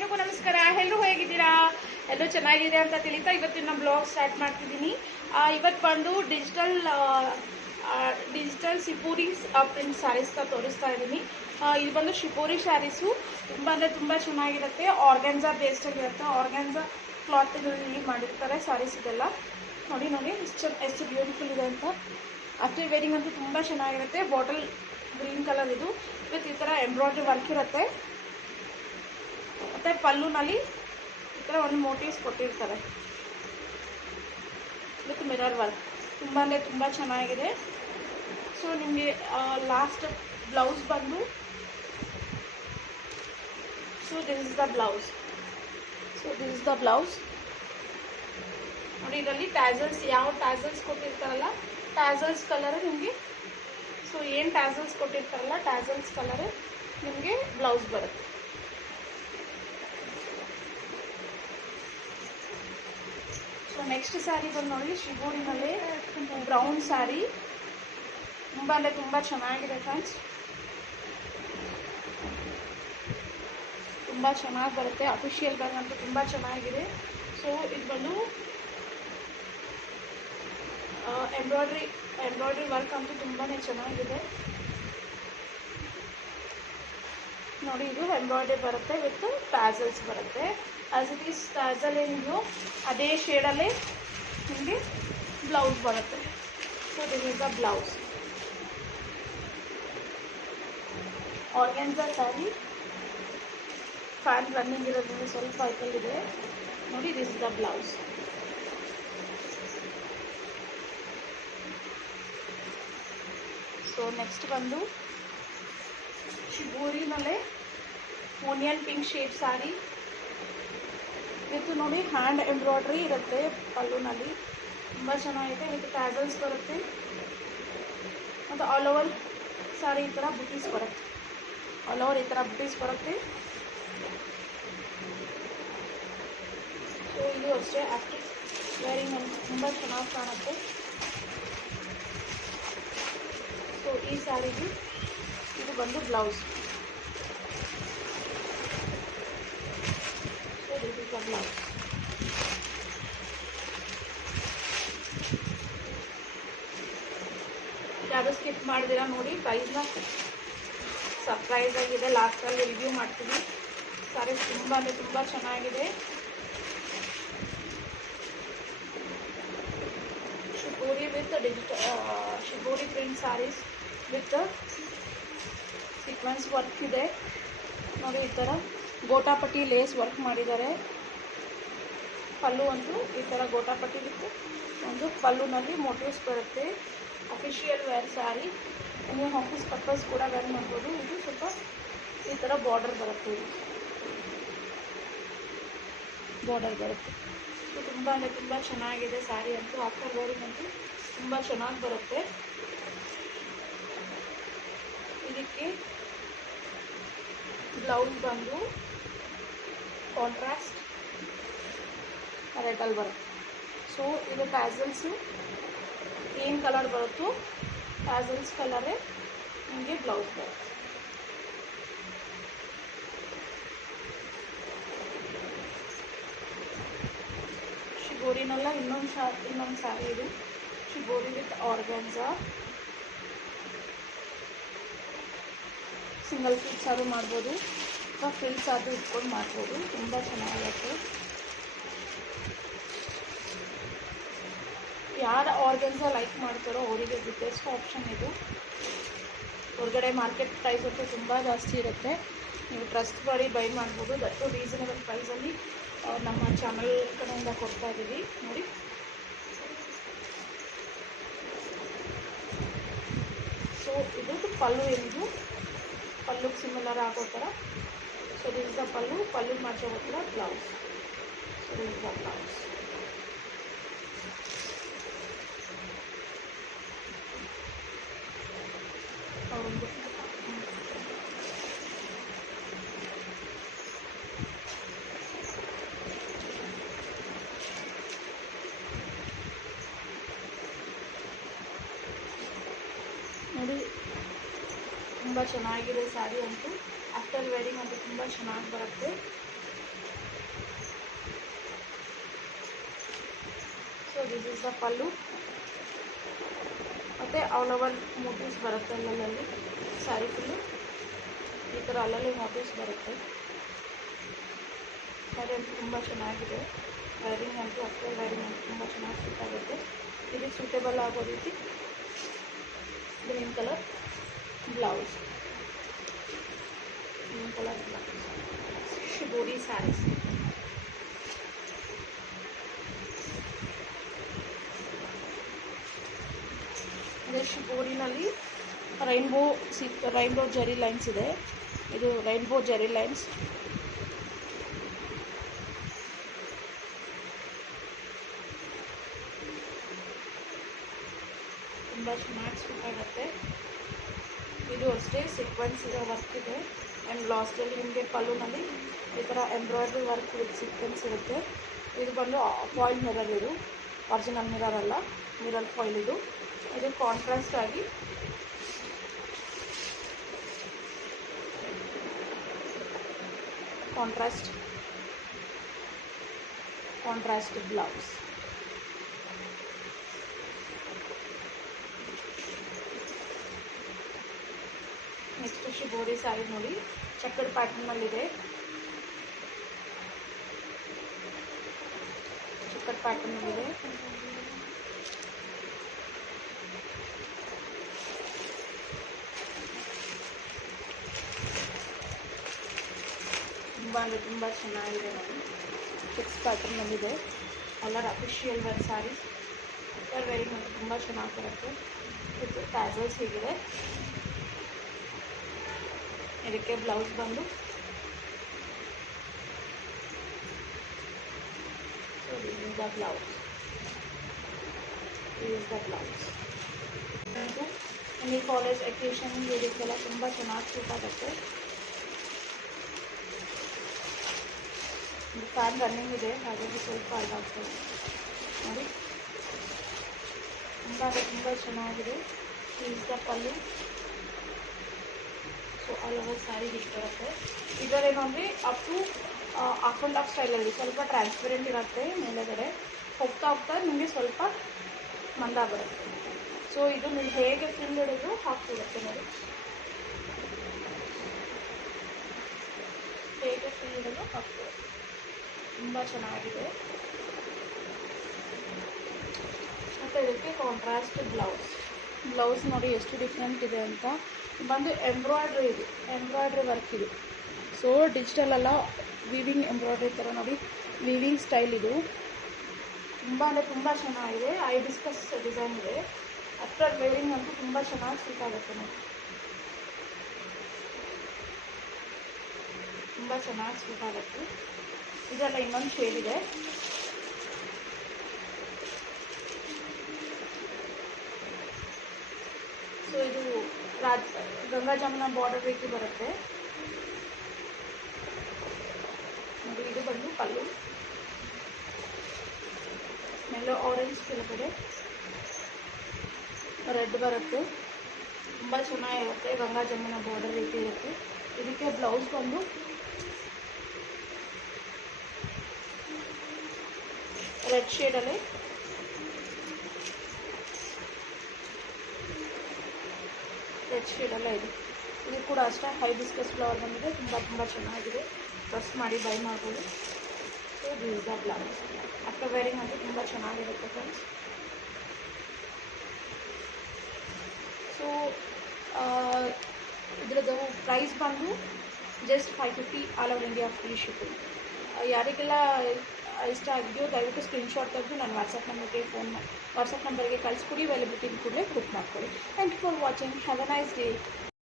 ಎಲ್ರಿಗೂ ನಮಸ್ಕಾರ. ಎಲ್ಲರೂ ಹೇಗಿದ್ದೀರಾ? ಎಲ್ಲರೂ ಚೆನ್ನಾಗಿದೆ ಅಂತ ತಿಳಿತಾ ಇವತ್ತಿನ ಬ್ಲಾಗ್ ಸ್ಟಾರ್ಟ್ ಮಾಡ್ತಿದ್ದೀನಿ. ಇವತ್ತು ಬಂದು ಡಿಜಿಟಲ್ ಶಿಪೋರಿ ಪ್ರಿಂಟ್ ಸ್ಯಾರೀಸ್ ತೋರಿಸ್ತಾ ಇದ್ದೀನಿ. ಇದು ಬಂದು ಶಿಪೋರಿ ಸ್ಯಾರೀಸು ತುಂಬ ಅಂದರೆ ತುಂಬ ಚೆನ್ನಾಗಿರುತ್ತೆ. ಆರ್ಗ್ಯಾನ್ಸಾ ಬೇಸ್ಡಲ್ಲಿರುತ್ತೆ. ಆರ್ಗ್ಯಾನ್ಸಾ ಕ್ಲಾತ್ಗಳಲ್ಲಿ ಮಾಡಿರ್ತಾರೆ ಸ್ಯಾರೀಸ್. ಇದೆಲ್ಲ ನೋಡಿ ಎಷ್ಟು ಬ್ಯೂಟಿಫುಲ್ ಇದೆ ಅಂತ. ಆಫ್ಟರ್ ವೇರಿಂಗ್ ಅಂತೂ ತುಂಬ ಚೆನ್ನಾಗಿರುತ್ತೆ. ಬಾಟಲ್ ಗ್ರೀನ್ ಕಲರ್ ಇದು ವಿತ್ ಈ ಥರ ಎಂಬ್ರಾಯ್ಡ್ರಿ ವರ್ಕ್ ಇರುತ್ತೆ. ಮತ್ತು ಪಲ್ಲುನಲ್ಲಿ ಈ ಥರ ಒಂದು ಮೋಟಿವ್ಸ್ ಕೊಟ್ಟಿರ್ತಾರೆ ವಿತ್ ಮಿರರ್ ವರ್ಕ್. ತುಂಬ ಅಂದರೆ ತುಂಬ ಚೆನ್ನಾಗಿದೆ. ಸೊ ನಿಮಗೆ ಲಾಸ್ಟ್ ಬ್ಲೌಸ್ ಬಂದು ದಿಸ್ ಇಸ್ ದ ಬ್ಲೌಸ್. ನೋಡಿ ಇದರಲ್ಲಿ ಟ್ಯಾಸಲ್ಸ್, ಯಾವ ಟ್ಯಾಸಲ್ಸ್ ಕೊಟ್ಟಿರ್ತಾರಲ್ಲ ಟ್ಯಾಸಲ್ಸ್ ಕಲರ್ ನಿಮಗೆ. ಸೊ ಏನು ಟ್ಯಾಸಲ್ಸ್ ಕೊಟ್ಟಿರ್ತಾರಲ್ಲ ಟ್ಯಾಸಲ್ಸ್ ಕಲರ್ ನಿಮಗೆ ಬ್ಲೌಸ್ ಬರುತ್ತೆ. ಸೊ ನೆಕ್ಸ್ಟ್ ಸ್ಯಾರಿ ಬಂದು ನೋಡಿ ಶಿಬೋರಿನಲ್ಲಿ ಬ್ರೌನ್ ಸ್ಯಾರಿ. ತುಂಬ ಅಂದರೆ ತುಂಬ ಚೆನ್ನಾಗಿದೆ ಫ್ರೆಂಡ್ಸ್. ತುಂಬ ಚೆನ್ನಾಗಿ ಬರುತ್ತೆ. ಅಫಿಷಿಯಲ್ ಬ್ಯಾಗಂತೂ ತುಂಬ ಚೆನ್ನಾಗಿದೆ. ಸೊ ಇದು ಬಂದು ಎಂಬ್ರಾಯ್ಡ್ರಿ ವರ್ಕ್ ಅಂತೂ ತುಂಬಾ ಚೆನ್ನಾಗಿದೆ. ನೋಡಿ ಇದು ಎಂಬ್ರಾಯ್ಡ್ರಿ ಬರುತ್ತೆ ವಿತ್ ಟ್ಯಾಸಲ್ಸ್ ಬರುತ್ತೆ. ಆಸ್ ಇಟ್ ಈಸ್ ಟ್ಯಾಸಲ್ ಏನಿದೆಯೋ ಅದೇ ಶೇಡಲ್ಲೇ ನಿಮಗೆ ಬ್ಲೌಸ್ ಬರುತ್ತೆ. So this is the blouse. Organza sari fan running ಇರೋದ್ರಿಂದ ಸ್ವಲ್ಪ ಐಕಲ್ಲಿದೆ ನೋಡಿ. This is the blouse. So next ಬಂದು ಶಿಬೋರಿನಲ್ಲೇ onion pink shade sari with ನೋಡಿ ಹ್ಯಾಂಡ್ ಎಂಬ್ರಾಯ್ಡ್ರಿ ಇರುತ್ತೆ ಪಲ್ಲುನಲ್ಲಿ. ತುಂಬ ಚೆನ್ನಾಗಿದೆ. ವಿತ್ ಟ್ಯಾಸಲ್ಸ್ ಬರುತ್ತೆ ಮತ್ತು ಆಲ್ ಓವರ್ ಸ್ಯಾರಿ ಈ ಥರ ಬುಟೀಸ್ ಬರುತ್ತೆ. ಆಲ್ ಓವರ್ ಈ ಥರ ಬುಟೀಸ್ ಬರುತ್ತೆ. ಸೊ ಇದು ಅಷ್ಟೇ ಆಫ್ಟರ್ ವೇರಿಂಗ್ ಅಂತ ತುಂಬ ಚೆನ್ನಾಗಿ ಕಾಣುತ್ತೆ. ಸೊ ಈ ಸ್ಯಾರಿಗೆ ಇದು ಬಂದು blouse. So this is the blouse. ಯಾರು ಸ್ಕಿಪ್ ಮಾಡಿದಿರಾ ನೋಡಿ. ಪ್ರೈಸ್ನ ಸರ್ಪ್ರೈಸ್ ಆಗಿದೆ. ಲಾಸ್ಟಲ್ಲಿ ರಿವ್ಯೂ ಮಾಡ್ತೀವಿ. ಸ್ಯಾರಿ ತುಂಬ ಅಂದರೆ ತುಂಬ ಚೆನ್ನಾಗಿದೆ. Shibori with shibori print saris with sequence work ಇದೆ ನೋಡಿ. ಈ ಥರ ಗೋಟಾಪಟ್ಟಿ ಲೇಸ್ ವರ್ಕ್ ಮಾಡಿದ್ದಾರೆ. ಪಲ್ಲು ಅಂತೂ ಈ ಥರ ಗೋಟಾಪಟ್ಟಿ ವಿತ್ ಒಂದು ಪಲ್ಲುನಲ್ಲಿ ಮೋಟಿವ್ಸ್ ಬರುತ್ತೆ. Official wear sari. ನೀವು ಆಫೀಸ್ ಪರ್ಪಸ್ ಕೂಡ ವೇರ್ ಮಾಡ್ಬೋದು. ಇದು ಸ್ವಲ್ಪ ಈ ಥರ ಬಾರ್ಡರ್ ಬರುತ್ತೆ. ಸೊ ತುಂಬ ಅಂದರೆ ತುಂಬ ಚೆನ್ನಾಗಿದೆ ಸ್ಯಾರಿ ಅಂತೂ. ಆಫ್ಟರ್ ವೇರಿಂಗ್ ಅಂತೂ ತುಂಬ ಚೆನ್ನಾಗಿ ಬರುತ್ತೆ. ಇದಕ್ಕೆ ಬ್ಲೌಸ್ ಬಂದು ಕಾಂಟ್ರಾಸ್ಟ್ ರೆಡಲ್ಲಿ ಬರುತ್ತೆ. ಸೊ ಇದು ಟ್ಯಾಸಲ್ಸು ಏನು ಕಲರ್ ಬರುತ್ತೋ ಟ್ಯಾಸಲ್ಸ್ ಕಲರೇ ನಿಮಗೆ ಬ್ಲೌಸ್ ಬರುತ್ತೆ. ಶಿಬೋರಿನಲ್ಲ ಇನ್ನೊಂದು ಸ್ಯಾರಿ ಇದು shibori with organza. Single fills ಆದರೂ ಮಾಡ್ಬೋದು ಅಥವಾ ಫಿಲ್ಸ್ ಆದರೂ ಇಟ್ಕೊಂಡು ಮಾಡ್ಬೋದು. ತುಂಬ ಚೆನ್ನಾಗಿರುತ್ತೆ. ಯಾರು ಆರ್ಗ್ಯಾನ್ಸಾ ಲೈಕ್ ಮಾಡ್ತಾರೋ ಅವರಿಗೆ ದಿ ಬೆಸ್ಟ್ ಆಪ್ಷನ್ ಇದು. ಹೊರಗಡೆ ಮಾರ್ಕೆಟ್ ಪ್ರೈಸ್ ಅಂತೂ ತುಂಬ ಜಾಸ್ತಿ ಇರುತ್ತೆ. ನೀವು ಟ್ರಸ್ಟ್ ಮಾಡಿ ಬೈ ಮಾಡ್ಬೋದು. ದಟ್ಟು ರೀಸನಬಲ್ ಪ್ರೈಸಲ್ಲಿ ನಮ್ಮ ಚಾನಲ್ ಕಡೆಯಿಂದ ಕೊಡ್ತಾ ಇದ್ದೀವಿ ನೋಡಿ. ಸೊ ಇದು ಪಲ್ಲು ಏನಿದು ಪಲ್ಲುಗೆ ಸಿಮಿಲರ್ ಆಗೋ ಥರ. ಸೊ ದಿಸ್ ಇಸ್ ದ ಪಲ್ಲು ಮಾಡ್ಸೋ ಥರ blouse. So this is the blouse. ನೋಡಿ ತುಂಬ ಚೆನ್ನಾಗಿದೆ ಸ್ಯಾರಿ ಅಂತೂ. ಆಫ್ಟರ್ ವೇರಿಂಗ್ ಅಂತೂ ತುಂಬ ಚೆನ್ನಾಗಿ ಬರುತ್ತೆ. ದಿಸ್ ಇಸ್ ದ ಪಲ್ಲು. ಮತ್ತು ಆಲ್ ಓವರ್ ಮೋಟಿವ್ಸ್ ಬರುತ್ತೆ ಅಲ್ಲಲ್ಲಿ ಸ್ಯಾರಿ ಫುಲ್ಲು ಈ ಥರ ಅಲ್ಲಲ್ಲಿ ಮೋಟಿವ್ಸ್ ಬರುತ್ತೆ. ಸ್ಯಾರಿ ಅಂತೂ ತುಂಬ ಚೆನ್ನಾಗಿದೆ. ವೈರಿಂಗ್ ಅಂತೂ ಅಷ್ಟೇ ವೈರಿಂಗ್ ಅಂತೂ ತುಂಬ ಚೆನ್ನಾಗಿ ಸೂಟ್ ಆಗುತ್ತೆ. ಇದಕ್ಕೆ ಸೂಟೇಬಲ್ ಆಗೋ ರೀತಿ green colour blouse, green colour blouse, shibori saris. ಅದೇ ಶಿಬೋರಿನಲ್ಲಿ ರೈನ್ಬೋ ಜರಿ ಲೈನ್ಸ್ ಇದೆ. ಇದು ರೈನ್ಬೋ ಜರಿ ಲೈನ್ಸ್. ತುಂಬ ಚೆನ್ನಾಗಿ ಸೂಟ್ ಆಗುತ್ತೆ. ಇದು ಅಷ್ಟೇ ಸೀಕ್ವೆನ್ಸ್ ವರ್ಕ್ ಇದೆ. ಆ್ಯಂಡ್ ಲಾಸ್ಟಲ್ಲಿ ನಿಮಗೆ ಪಲ್ಲುನಲ್ಲಿ ಈ ಥರ ಎಂಬ್ರಾಯ್ಡ್ರಿ ವರ್ಕ್ ವಿತ್ ಸೀಕ್ವೆನ್ಸ್ ಇರುತ್ತೆ. ಇದು ಬಂದು ಫಾಯಿಲ್ ಮಿರರ್, ಇದು ಒರಿಜಿನಲ್ ಮಿರರ್ ಅಲ್ಲ, ಮಿರರ್ ಫಾಯಿಲ್ ಇದು. ಇದು ಕಾಂಟ್ರಾಸ್ಟ್ ಆಗಿ contrast blouse. Next shibori sari ನೋಡಿ, ಚೆಕ್ಕರ್ ಪ್ಯಾಟರ್ನಲ್ಲಿದೆ. ತುಂಬ ಚೆನ್ನಾಗಿದೆ ನೋಡಿ. ಚೆಕ್ಸ್ ಪ್ಯಾಟರ್ನಲ್ಲಿದೆ. Colour official wear saris. Wearing ಅಂತ ತುಂಬ ಚೆನ್ನಾಗಿ ಬರುತ್ತೆ. ಇದು ಟ್ಯಾಸಲ್ಸ್ ಹೀಗಿದೆ. ಇದಕ್ಕೆ ಬ್ಲೌಸ್ ಬಂದು ಬ್ಲೌಸ್ ಈ ಕಾಲೇಜ್ ಅಕೇಶನ್ ಇದಕ್ಕೆಲ್ಲ ತುಂಬ ಚೆನ್ನಾಗಿ ಸೂಟ್ ಆಗುತ್ತೆ. ಫ್ಯಾನ್ ರನ್ನಿಂಗ್ ಇದೆ, ಹಾಗಾಗಿ ಸ್ವಲ್ಪ ಅಲ್ಲಾಗ್ತದೆ ನೋಡಿ. ತುಂಬ ಚೆನ್ನಾಗಿದೆ. Is the pallu. So all over sari ಇಷ್ಟು ಬರುತ್ತೆ. ಇದರೇನು ಅಂದರೆ up to half and half ಸ್ಟೈಲಲ್ಲಿ ಸ್ವಲ್ಪ ಟ್ರಾನ್ಸ್ಪರೆಂಟ್ ಇರುತ್ತೆ. ಮೇಲೆಗಡೆ ಹೋಗ್ತಾ ನಿಮಗೆ ಸ್ವಲ್ಪ ಮಂದ ಬರುತ್ತೆ. ಸೊ ಇದು ನೀವು ಹೇಗೆ ಫಿಲ್ ಹಿಡಿದು ಹಾಕ್ಬಿಡುತ್ತೆ ನೋಡಿ. ಹೇಗೆ ಫಿಲ್ ಹಿಡಿದು ಹಾಕ್ಬಿಡುತ್ತೆ. ತುಂಬ ಚೆನ್ನಾಗಿದೆ. ಮತ್ತು ಇದಕ್ಕೆ ಕಾಂಟ್ರಾಸ್ಟ್ ಬ್ಲೌಸ್ ನೋಡಿ ಎಷ್ಟು ಡಿಫ್ರೆಂಟ್ ಇದೆ ಅಂತ. ಬಂದು ಎಂಬ್ರಾಯ್ಡ್ರಿ ವರ್ಕ್ ಇದು. ಸೊ ಡಿಜಿಟಲ್ ಅಲ್ಲ, ವೀವಿಂಗ್ ಎಂಬ್ರಾಯ್ಡ್ರಿ ಥರ ನೋಡಿ, ವೀವಿಂಗ್ ಸ್ಟೈಲ್ ಇದು. ತುಂಬ ಚೆನ್ನಾಗಿದೆ. ಐಬಿಸ್ಕಸ್ ಡಿಸೈನ್ ಇದೆ. ಆಫ್ಟರ್ ವೇರಿಂಗ್ ಅಂತೂ ತುಂಬ ಚೆನ್ನಾಗಿ ಸೂಟ್ ಆಗುತ್ತೆ ನೋಡಿ. ತುಂಬ ಚೆನ್ನಾಗಿ ಸೂಟ್ ಆಗುತ್ತೆ. ಇದೆಲ್ಲ ಇನ್ನೊಂದು ಶೇಡ್ ಇದೆ. ಸೊ ಇದು ಗಂಗಾ ಜಮುನಾ ಬಾರ್ಡರ್ ರೀತಿ ಬರುತ್ತೆ ನೋಡಿ. ಇದು ಬಂದು ಪಲ್ಲು, ಮೇಲೆ ಆರೆಂಜ್ ಕೆಳಗಡೆ ರೆಡ್ ಬರುತ್ತೆ. ತುಂಬ ಚೆನ್ನಾಗಿರುತ್ತೆ. ಗಂಗಾ ಜಮುನಾ ಬಾರ್ಡರ್ ರೀತಿ ಇರುತ್ತೆ. ಇದಕ್ಕೆ ಬ್ಲೌಸ್ ಬಂದು ರೆಡ್ ಶೇಡಲ್ಲಿ ಇದೆ. ಇದು ಕೂಡ ಅಷ್ಟೇ ಹೈಬಿಸ್ಕಸ್ ಫ್ಲವರ್ ಬಂದಿದೆ. ತುಂಬ ಚೆನ್ನಾಗಿದೆ. ಟ್ರಸ್ಟ್ ಮಾಡಿ ಬೈ ಮಾಡ್ಬೋದು. So this is the blouse. After wearing ಅಂತೂ ತುಂಬ ಚೆನ್ನಾಗಿರುತ್ತೆ ಫ್ರೆಂಡ್ಸ್. ಸೊ ಇದ್ರದ್ದು ಪ್ರೈಸ್ ಬಂದು just 550 all over India free shipping. ಯಾರಿಗೆಲ್ಲ ಇಷ್ಟ ಆಗಿದೆಯೋ ದಯವಿಟ್ಟು ಸ್ಕ್ರೀನ್ಶಾಟ್ ತೆಗೆದು ನಾನು ವಾಟ್ಸಪ್ ನಂಬರ್ಗೆ ಕಳಿಸ್ಕೊಡಿ. ಅವೈಲಬಿಲಿಟಿ ಕೂಡಲೇ ಬುಕ್ ಮಾಡ್ಕೊಳ್ಳಿ. Thank you for watching. Have a nice day.